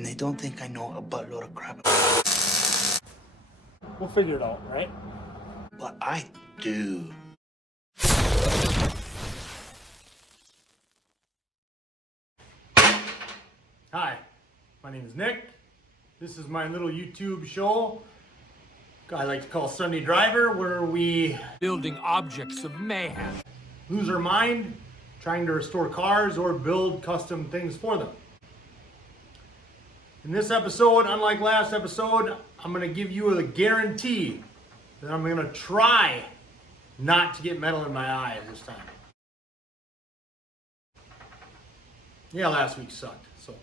and they don't think I know a buttload of crap. We'll figure it out, right? But I do. Hi, my name is Nick. This is my little YouTube show I like to call Sunday Driver, where we building objects of mayhem, lose our mind trying to restore cars or build custom things for them. In this episode, unlike last episode, I'm going to give you a guarantee that I'm going to try not to get metal in my eye this time. Yeah, last week sucked. So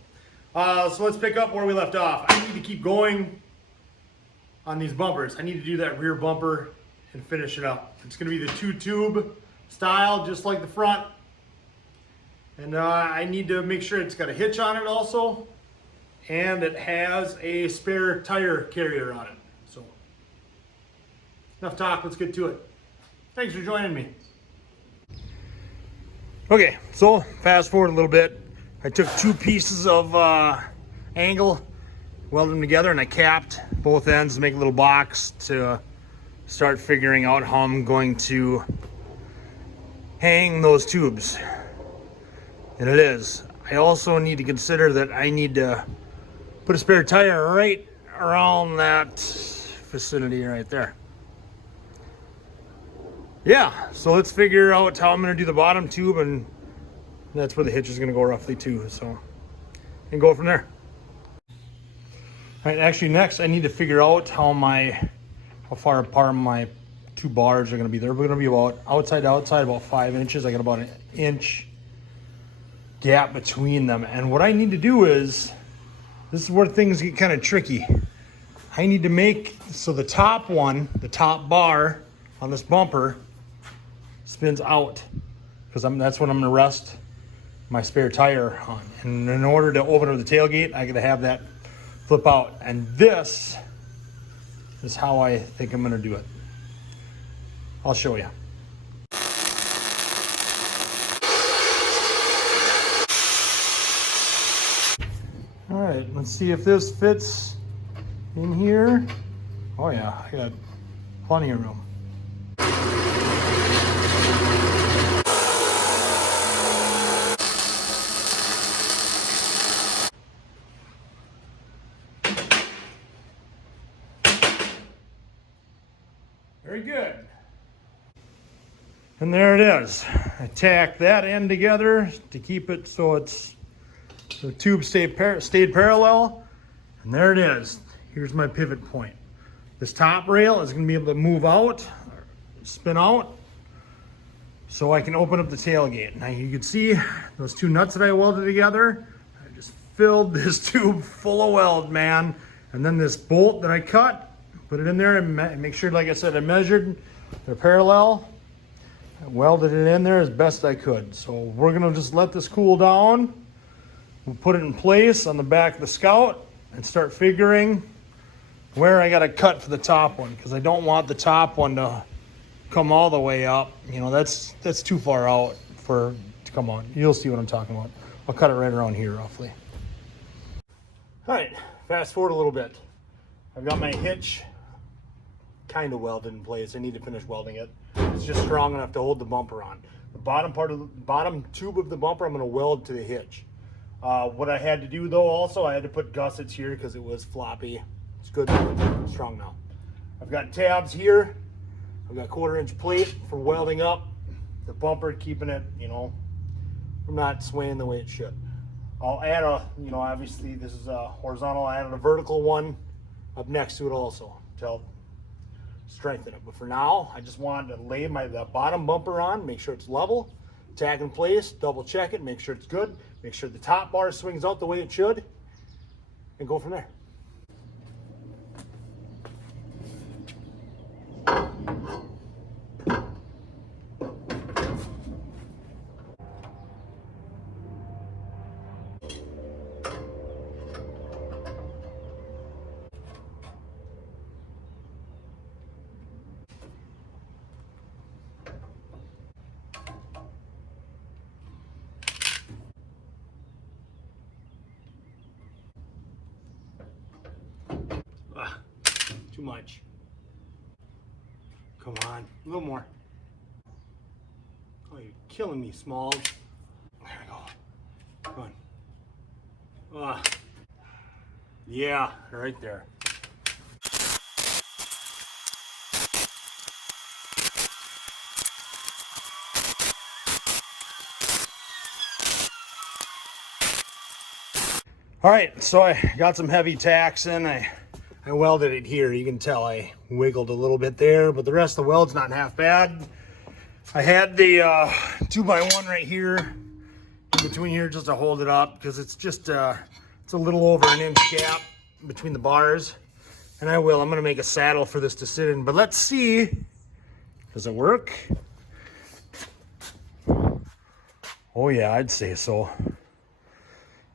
let's pick up where we left off. I need to keep going on these bumpers. I need to do that rear bumper and finish it up. It's going to be the 2-tube style, just like the front. And I need to make sure it's got a hitch on it also. And it has a spare tire carrier on it. So, enough talk, let's get to it. Thanks for joining me. Okay, so fast forward a little bit. I took two pieces of angle, welded them together, and I capped both ends to make a little box to start figuring out how I'm going to hang those tubes. And it is. I also need to consider that I need to put a spare tire right around that vicinity right there. Yeah, so let's figure out how I'm going to do the bottom tube, and that's where the hitch is going to go roughly too. So, and go from there. All right, actually next I need to figure out how far apart my two bars are going to be. They're going to be about outside to outside about 5 inches. I got about an inch gap between them. And what I need to do is, this is where things get kind of tricky. I need to make so the top bar on this bumper spins out, because that's what I'm going to rest my spare tire on. And in order to open up the tailgate, I got to have that flip out. And this is how I think I'm going to do it. I'll show you. All right, let's see if this fits in here. Oh yeah, I got plenty of room. Very good. And there it is. I tacked that end together to keep it so the tube stayed parallel. And there it is. Here's my pivot point. This top rail is going to be able to move out, spin out, so I can open up the tailgate. Now you can see those two nuts that I welded together. I just filled this tube full of weld, man. And then this bolt that I cut, put it in there and make sure, like I said, I measured, they're parallel. I welded it in there as best I could. So we're gonna just let this cool down. We'll put it in place on the back of the Scout and start figuring where I gotta cut for the top one, because I don't want the top one to come all the way up. You know, that's too far out to come on. You'll see what I'm talking about. I'll cut it right around here roughly. All right, fast forward a little bit. I've got my hitch kind of welded in place. I need to finish welding it. It's just strong enough to hold the bumper on. The bottom tube of the bumper, I'm going to weld to the hitch. What I had to do though, also, I had to put gussets here because it was floppy. It's good, it's strong now. I've got tabs here. I've got 1/4-inch plate for welding up the bumper, keeping it, from not swaying the way it should. I'll add obviously this is a horizontal. I added a vertical one up next to it also to help strengthen it. But for now, I just wanted to lay the bottom bumper on, make sure it's level, tack in place, double check it, make sure it's good, make sure the top bar swings out the way it should, and go from there. Too much. Come on, a little more. Oh, you're killing me, Smalls. There we go. Come on. Yeah, right there. All right, so I got some heavy tacks in. I welded it here. You can tell I wiggled a little bit there, but the rest of the weld's not half bad. I had the 2x1 right here in between here just to hold it up because it's just it's a little over an inch gap between the bars. And I'm gonna make a saddle for this to sit in, but let's see, does it work? Oh yeah, I'd say so.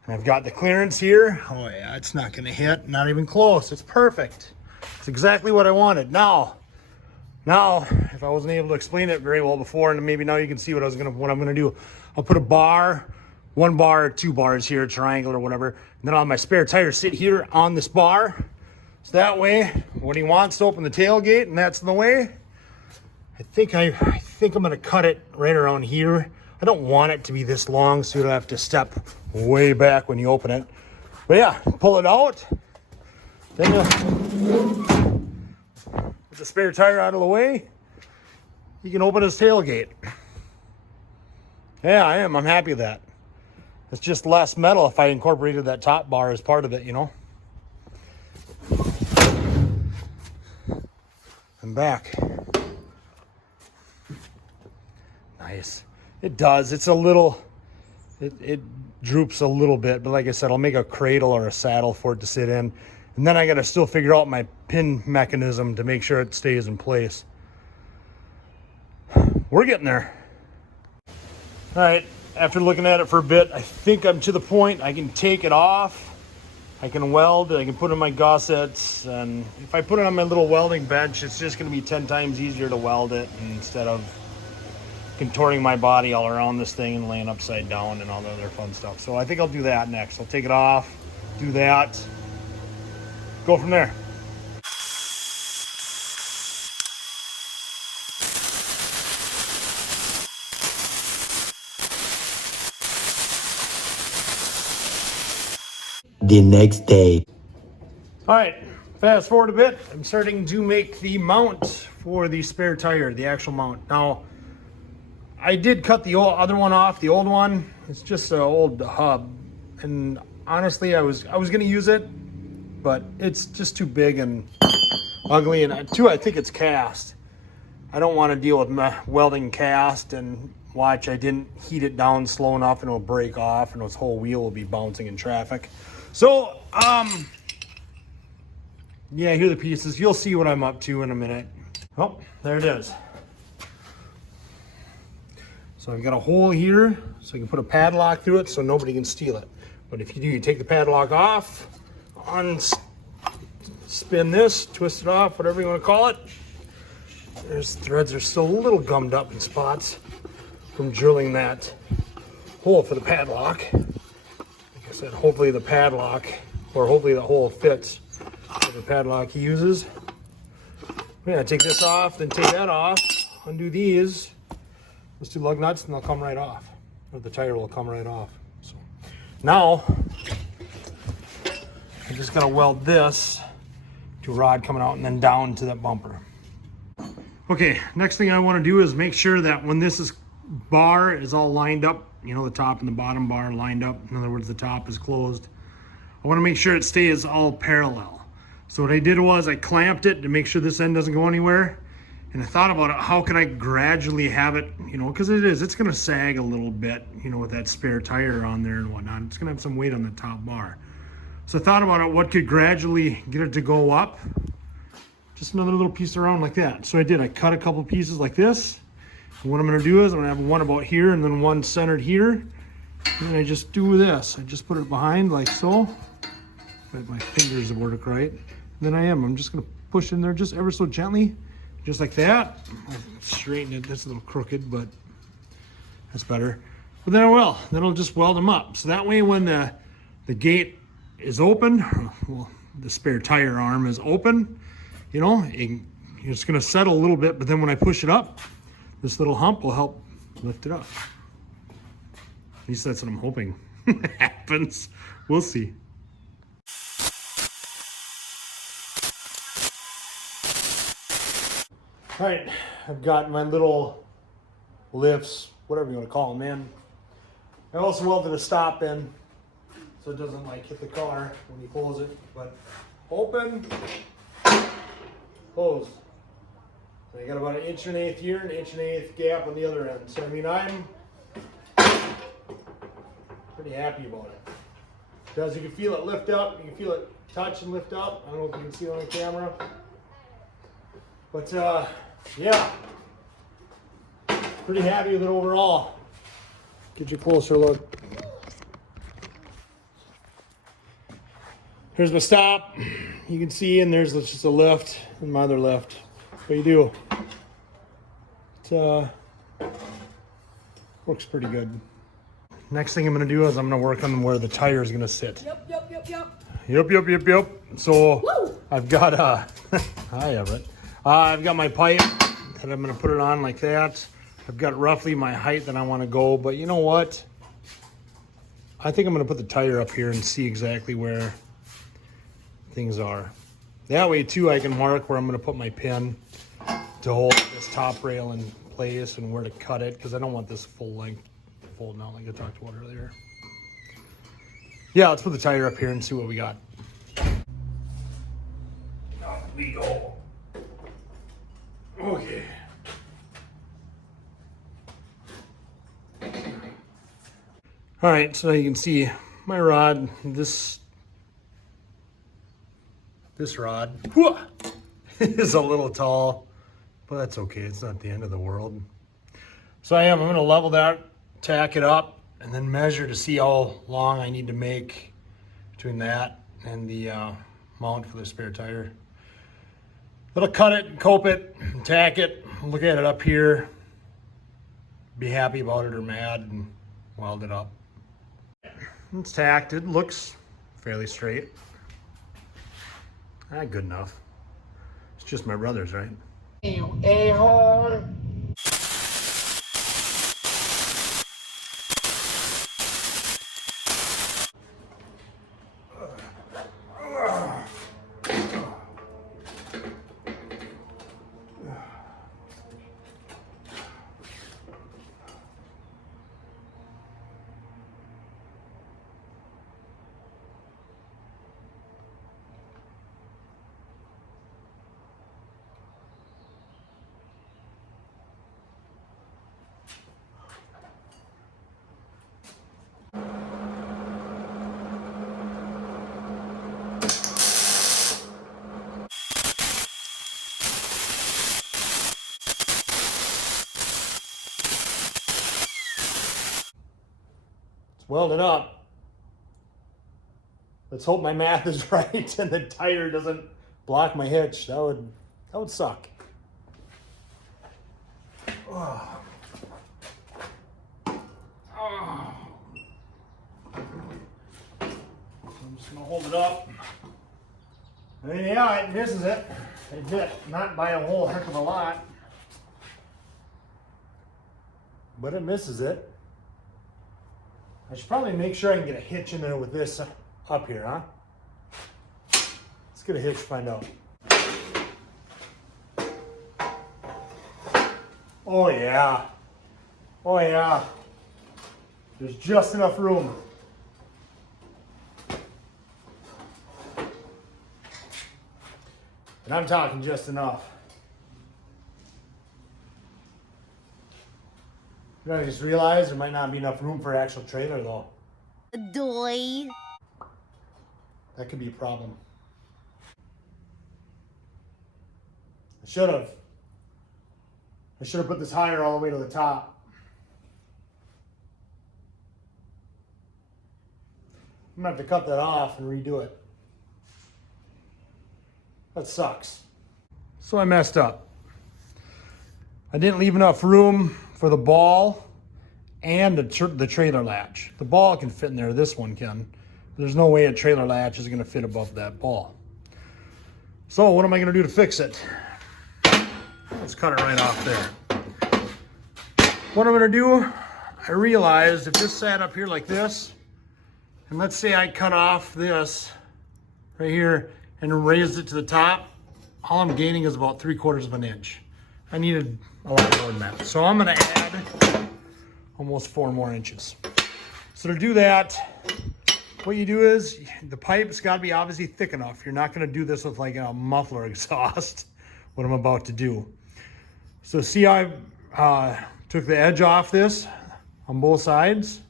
And I've got the clearance here. Oh yeah, it's not gonna hit, not even close. It's perfect. It's exactly what I wanted. Now, if I wasn't able to explain it very well before, and maybe now you can see what I'm gonna do. I'll put a bar, 1 bar or 2 bars here, triangle or whatever, and then I'll have my spare tire sit here on this bar. So that way, when he wants to open the tailgate and that's in the way, I think I'm gonna cut it right around here. I don't want it to be this long so you don't have to step way back when you open it. But yeah, pull it out. Then with the spare tire out of the way, you can open his tailgate. Yeah, I'm happy with that. It's just less metal if I incorporated that top bar as part of it, you know. And back. Nice. It does. It's a little, it droops a little bit, but like I said, I'll make a cradle or a saddle for it to sit in. And then I got to still figure out my pin mechanism to make sure it stays in place. We're getting there. All right, after looking at it for a bit, I think I'm to the point I can take it off. I can weld it, I can put in my gussets, and if I put it on my little welding bench, it's just gonna be 10 times easier to weld it instead of contorting my body all around this thing and laying upside down and all the other fun stuff. So I think I'll do that next. I'll take it off, do that, go from there. The next day. All right, fast forward a bit. I'm starting to make the mount for the spare tire, the actual mount. Now, I did cut the other one off, the old one. It's just an old hub. And honestly, I was gonna use it, but it's just too big and ugly. And I think it's cast. I don't want to deal with welding cast and watch. I didn't heat it down slow enough and it'll break off and its whole wheel will be bouncing in traffic. So, yeah, here are the pieces. You'll see what I'm up to in a minute. Oh, there it is. So I've got a hole here so I can put a padlock through it so nobody can steal it. But if you do, you take the padlock off, spin this, twist it off, whatever you want to call it. There's threads are still a little gummed up in spots from drilling that hole for the padlock. Like I said, hopefully the padlock, or hopefully the hole fits for the padlock he uses. Yeah, take this off, then take that off, undo these. Those 2 lug nuts and they'll come right off. Or the tire will come right off. So now I'm just gonna weld this to a rod coming out and then down to that bumper. Okay, next thing I want to do is make sure that when this bar is all lined up, you know, the top and the bottom bar lined up, in other words, the top is closed, I want to make sure it stays all parallel. So what I did was I clamped it to make sure this end doesn't go anywhere. And I thought about it, how can I gradually have it, you know, because it's going to sag a little bit, you know, with that spare tire on there and whatnot. It's going to have some weight on the top bar. So I thought about it, what could gradually get it to go up. Just another little piece around like that. So I did, I cut a couple pieces like this. And what I'm going to do is I'm going to have one about here and then one centered here. And then I just do this. I just put it behind like so. If my fingers work right. And then I'm just going to push in there just ever so gently. Just like that. I'll straighten it. That's a little crooked, but that's better. But then then I'll just weld them up. So that way when the gate is open, well, the spare tire arm is open, you know, it's gonna settle a little bit, but then when I push it up, this little hump will help lift it up. At least that's what I'm hoping happens. We'll see. All right, I've got my little lifts, whatever you want to call them, in. I also welded a stop in so it doesn't like hit the car when you close it, but open, close. So you got about 1 1/8 here, 1 1/8 gap on the other end. So I mean, I'm pretty happy about it. Because you can feel it lift up, you can feel it touch and lift up. I don't know if you can see it on the camera. But yeah, pretty happy with it overall. Get you a closer look. Here's my stop. You can see, and there's just a lift and my other lift. What you do? It works pretty good. Next thing I'm gonna do is I'm gonna work on where the tire is gonna sit. Yep. So woo! I've got hi Everett. I've got my pipe that I'm gonna put it on like that. I've got roughly my height that I want to go, but you know what? I think I'm gonna put the tire up here and see exactly where things are. That way too, I can mark where I'm gonna put my pin to hold this top rail in place and where to cut it, because I don't want this full length folding out like I talked about earlier. Yeah, let's put the tire up here and see what we got. Out we go. Okay. All right, so you can see my rod, this rod is a little tall, but that's okay. It's not the end of the world. So I'm going to level that, tack it up, and then measure to see how long I need to make between that and the mount for the spare tire. I'll cut it, cope it, and tack it, look at it up here, be happy about it or mad, and weld it up. It's tacked. It looks fairly straight. Good enough. It's just my brother's, right? You a-hole. Welded up. Let's hope my math is right and the tire doesn't block my hitch. That would suck. Oh. Oh. I'm just gonna hold it up. I mean, yeah, it misses it. It did, not by a whole heck of a lot, but it misses it. I should probably make sure I can get a hitch in there with this up here, huh? Let's get a hitch, find out. Oh yeah. Oh yeah. There's just enough room. And I'm talking just enough. You know, I just realized there might not be enough room for an actual trailer though. Doy. That could be a problem. I should have put this higher all the way to the top. I'm gonna have to cut that off and redo it. That sucks. So I messed up. I didn't leave enough room for the ball and the trailer latch. The ball can fit in there, this one can. There's no way a trailer latch is gonna fit above that ball. So what am I gonna do to fix it? Let's cut it right off there. What I'm gonna do, I realized if this sat up here like this, and let's say I cut off this right here and raised it to the top, all I'm gaining is about 3/4 of an inch. I needed a lot more than that. So I'm gonna add almost 4 more inches. So to do that, what you do is the pipe's gotta be obviously thick enough. You're not gonna do this with like a muffler exhaust, what I'm about to do. So see how I took the edge off this on both sides?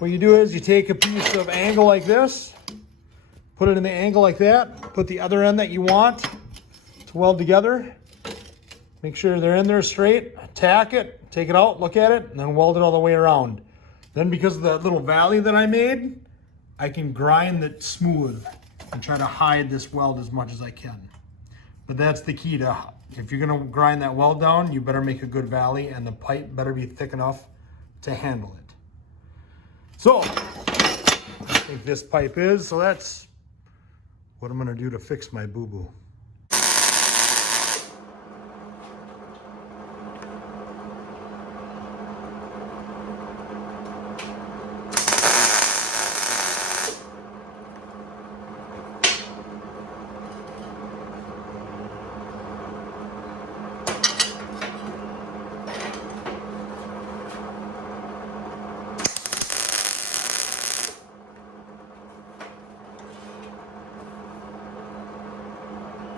What you do is you take a piece of angle like this, put it in the angle like that, put the other end that you want to weld together. Make sure they're in there straight, tack it, take it out, look at it, and then weld it all the way around. Then because of that little valley that I made, I can grind it smooth and try to hide this weld as much as I can. But that's the key to, if you're gonna grind that weld down, you better make a good valley and the pipe better be thick enough to handle it. So, I think this pipe is, so that's what I'm gonna do to fix my boo-boo.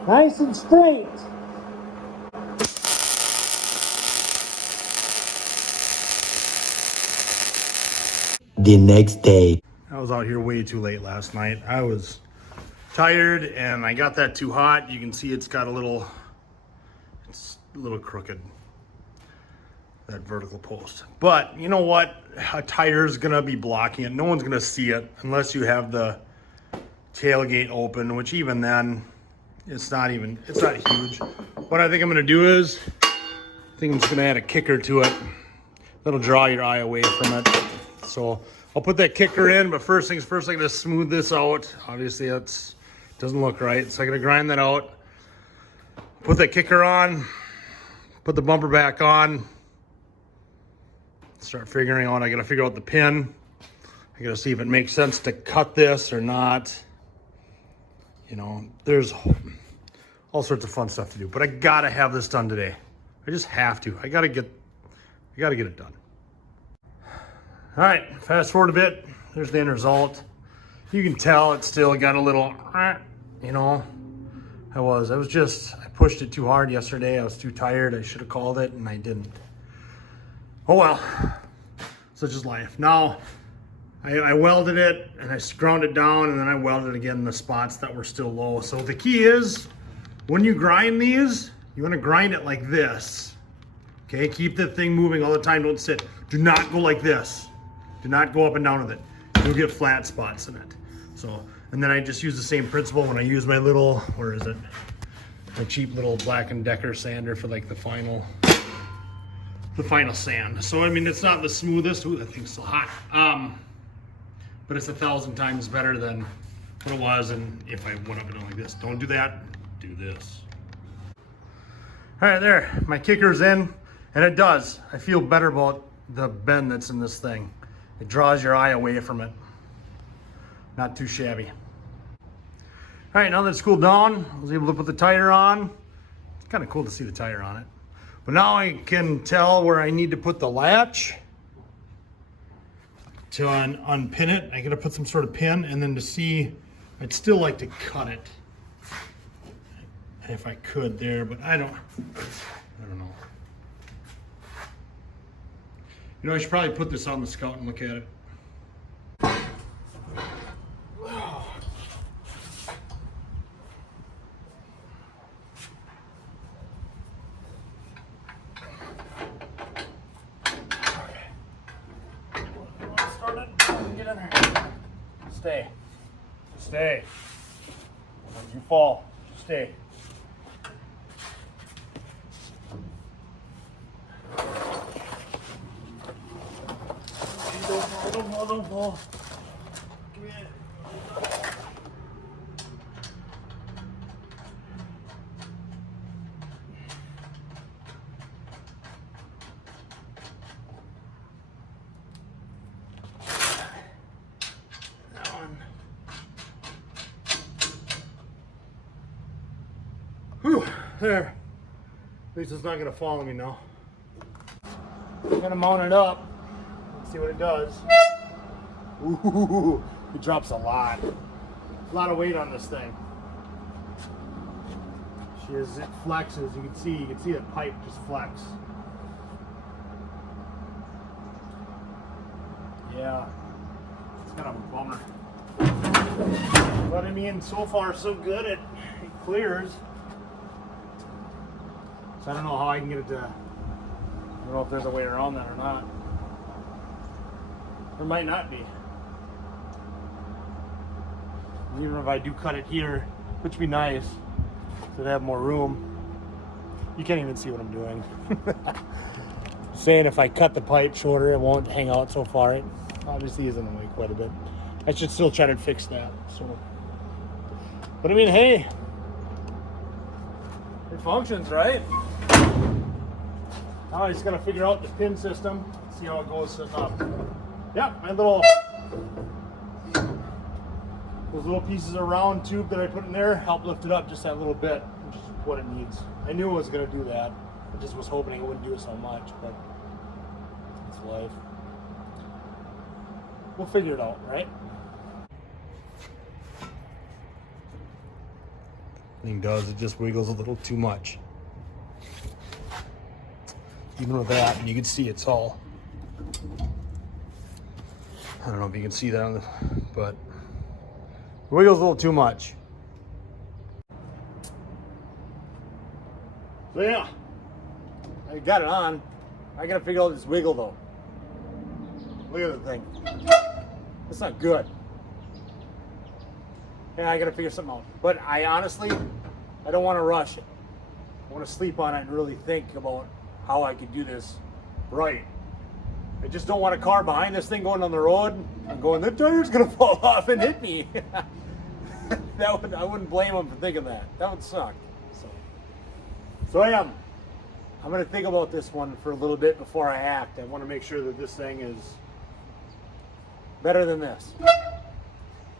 Nice and straight. The next day. I was out here way too late last night. I was tired and I got that too hot. You can see it's got it's a little crooked, that vertical post. But you know what? A tire's gonna be blocking it. No one's gonna see it unless you have the tailgate open, which even then, it's not huge. What I think I'm gonna do is, I think I'm just gonna add a kicker to it. That'll draw your eye away from it. So I'll put that kicker in, but first things first, I'm gonna smooth this out. Obviously that doesn't look right. So I'm gonna grind that out, put that kicker on, put the bumper back on, start figuring out, I gotta figure out the pin. I gotta see if it makes sense to cut this or not. You know, there's all sorts of fun stuff to do, but I gotta have this done today. I just have to. I gotta get it done. All right, fast forward a bit. There's the end result. You can tell it's still got a little, you know, I pushed it too hard yesterday. I was too tired. I should have called it and I didn't. Oh well, such is life. Now, I welded it and I ground it down and then I welded it again in the spots that were still low. So the key is, when you grind these, you want to grind it like this. Okay, keep the thing moving all the time, don't sit. Do not go like this. Do not go up and down with it. You'll get flat spots in it. So, and then I just use the same principle when I use my little, where is it? My cheap little Black & Decker sander for like the final sand. So, I mean, it's not the smoothest. Ooh, that thing's so hot. But it's 1,000 times better than what it was, and if I went up and down like this. Don't do that, do this. All right, there, my kicker's in, and it does. I feel better about the bend that's in this thing. It draws your eye away from it. Not too shabby. All right, now that it's cooled down, I was able to put the tire on. It's kind of cool to see the tire on it. But now I can tell where I need to put the latch. To unpin it, I gotta put some sort of pin, and then to see, I'd still like to cut it if I could there, but I don't know. You know, I should probably put this on the Scout and look at it. Stay. Don't you fall. Stay. Don't fall. Come here. There. At least it's not gonna follow me now. I'm gonna mount it up. See what it does. Ooh, it drops a lot. A lot of weight on this thing. As it flexes, you can see the pipe just flex. Yeah, it's kind of a bummer. But I mean, so far so good. It clears. So I don't know how I can get it to. I don't know if there's a way around that or not. There might not be. Even if I do cut it here, which would be nice. To have more room. You can't even see what I'm doing. Saying if I cut the pipe shorter, it won't hang out so far. It obviously is in the way quite a bit. I should still try to fix that. So, but I mean, hey, it functions, right? Now I just gotta figure out the pin system, see how it goes up. Yeah, my little. Those little pieces of round tube that I put in there help lift it up just that little bit, which is what it needs. I knew it was going to do that. I just was hoping it wouldn't do it so much, but it's life. We'll figure it out, right? Thing does, it just wiggles a little too much. Even with that, you can see it's all. I don't know if you can see that on the, but. Wiggles a little too much. So yeah, I got it on. I gotta figure out this wiggle though. Look at the thing. It's not good. Yeah, I gotta figure something out. But I honestly, I don't want to rush it. I want to sleep on it and really think about how I could do this right. I just don't want a car behind this thing going on the road and going, the tire's gonna fall off and hit me. I wouldn't blame them for thinking that. That would suck. So I'm gonna think about this one for a little bit before I act. I want to make sure that this thing is better than this.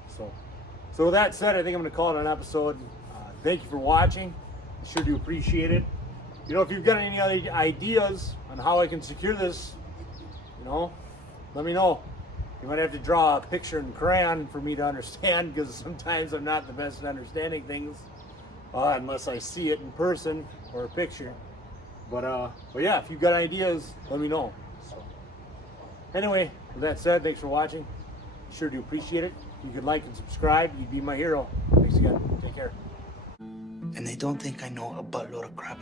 So with that said, I think I'm gonna call it an episode. Thank you for watching. I sure do appreciate it. You know, if you've got any other ideas on how I can secure this, you know, let me know. You might have to draw a picture in crayon for me to understand, because sometimes I'm not the best at understanding things unless I see it in person or a picture. But yeah, if you've got ideas, let me know. So, anyway, with that said, thanks for watching. Sure do appreciate it. If you could like and subscribe, you'd be my hero. Thanks again. Take care. And they don't think I know a buttload of crap.